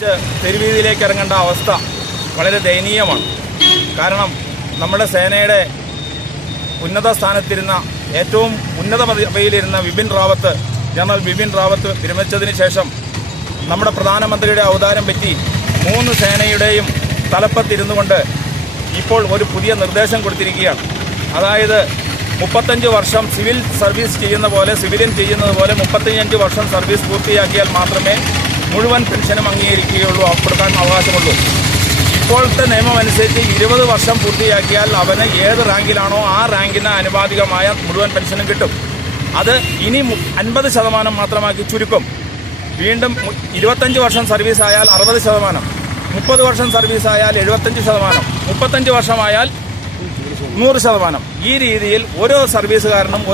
തെരുവീതിയിലേക്ക് ഇറങ്ങേണ്ട അവസ്ഥ വളരെ ദയനീയമാണ്. കാരണം നമ്മുടെ സേനയുടെ ഉന്നത സ്ഥാനത്തിരുന്ന ഏറ്റവും ഉന്നത പദവിയിലിരുന്ന ജനറൽ ബിപിൻ റാവത്ത് വിരമിച്ചതിന് ശേഷം നമ്മുടെ പ്രധാനമന്ത്രിയുടെ ഔദാര്യം പറ്റി 3 സേനയുടെയും തലപ്പത്തിരുന്നു കൊണ്ട് ഇപ്പോൾ ഒരു പുതിയ നിർദ്ദേശം കൊടുത്തിരിക്കുകയാണ്. അതായത് 35 വർഷം സിവിലിയൻ ചെയ്യുന്നത് പോലെ 35 വർഷം സർവീസ് പൂർത്തിയാക്കിയാൽ മാത്രമേ മുഴുവൻ പെൻഷനും അംഗീകരിക്കുകയുള്ളൂ, കൊടുക്കാൻ അവകാശമുള്ളൂ. ഇപ്പോഴത്തെ നിയമം അനുസരിച്ച് 20 വർഷം പൂർത്തിയാക്കിയാൽ അവന് ഏത് റാങ്കിലാണോ ആ റാങ്കിന് ആനുപാതികമായ മുഴുവൻ പെൻഷനും കിട്ടും. അത് ഇനി 50% മാത്രമാക്കി ചുരുക്കും. വീണ്ടും 25 വർഷം സർവീസായാൽ 60%, 30 വർഷം സർവീസായാൽ 75%, 35 വർഷമായാൽ 100%. ഈ രീതിയിൽ ഓരോ സർവീസുകാരനും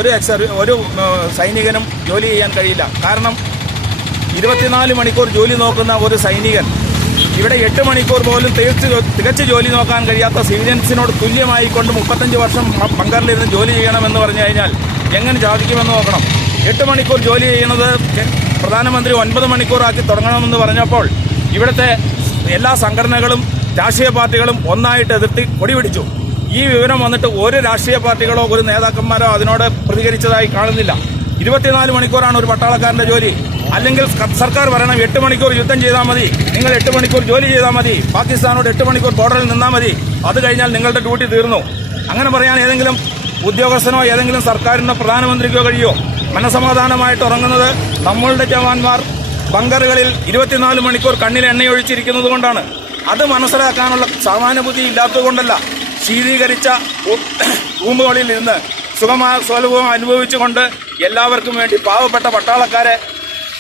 ഒരു സൈനികനും ജോലി ചെയ്യാൻ കഴിയില്ല. കാരണം 24 മണിക്കൂർ ജോലി നോക്കുന്ന ഒരു സൈനികൻ ഇവിടെ 8 മണിക്കൂർ പോലും തികച്ച് ജോലി നോക്കാൻ കഴിയാത്ത സിവിലിയൻസിനോട് തുല്യമായിക്കൊണ്ട് 35 വർഷം ബങ്കറിലിരുന്ന് ജോലി ചെയ്യണമെന്ന് പറഞ്ഞു കഴിഞ്ഞാൽ എങ്ങനെ സാധിക്കുമെന്ന് നോക്കണം. 8 മണിക്കൂർ ജോലി ചെയ്യുന്നത് പ്രധാനമന്ത്രി 9 മണിക്കൂറാക്കി തുടങ്ങണമെന്ന് പറഞ്ഞപ്പോൾ ഇവിടുത്തെ എല്ലാ സംഘടനകളും രാഷ്ട്രീയ പാർട്ടികളും ഒന്നായിട്ട് എതിർത്ത് കൊടിപിടിച്ചു. ഈ വിവരം വന്നിട്ട് ഒരു രാഷ്ട്രീയ പാർട്ടികളോ ഒരു നേതാക്കന്മാരോ അതിനോട് പ്രതികരിച്ചതായി കാണുന്നില്ല. 24 മണിക്കൂറാണ് ഒരു പട്ടാളക്കാരന്റെ ജോലി. അല്ലെങ്കിൽ സർക്കാർ പറയണം 8 മണിക്കൂർ യുദ്ധം ചെയ്താൽ മതി, നിങ്ങൾ 8 മണിക്കൂർ ജോലി ചെയ്താൽ മതി, പാകിസ്ഥാനോട് 8 മണിക്കൂർ ബോർഡറിൽ നിന്നാൽ മതി, അത് കഴിഞ്ഞാൽ നിങ്ങളുടെ ഡ്യൂട്ടി തീർന്നു. അങ്ങനെ പറയാൻ ഏതെങ്കിലും ഉദ്യോഗസ്ഥനോ ഏതെങ്കിലും സർക്കാരിനോ പ്രധാനമന്ത്രിക്കോ കഴിയോ? മനസമാധാനമായിട്ട് ഉറങ്ങുന്നത് നമ്മളുടെ ജവാന്മാർ ബങ്കറുകളിൽ 24 മണിക്കൂർ കണ്ണിൽ എണ്ണയൊഴിച്ചിരിക്കുന്നത് കൊണ്ടാണ്. അത് മനസ്സിലാക്കാനുള്ള സാമാന്യബുദ്ധി ഇല്ലാത്തതുകൊണ്ടല്ല. ശീതീകരിച്ച റൂമുകളിൽ ഇരുന്ന് സുഖവും അനുഭവിച്ചുകൊണ്ട് എല്ലാവർക്കും വേണ്ടി പാവപ്പെട്ട പട്ടാളക്കാരെ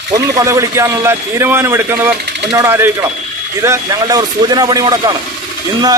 കൊലവിളിക്കാനുള്ള തീരുമാനമെടുക്കുന്നവർ മുന്നോട്ട് ആലോചിക്കണം. ഇത് ഞങ്ങളുടെ ഒരു സൂചനാ പണിമുടക്കാണ്. ഇന്ന്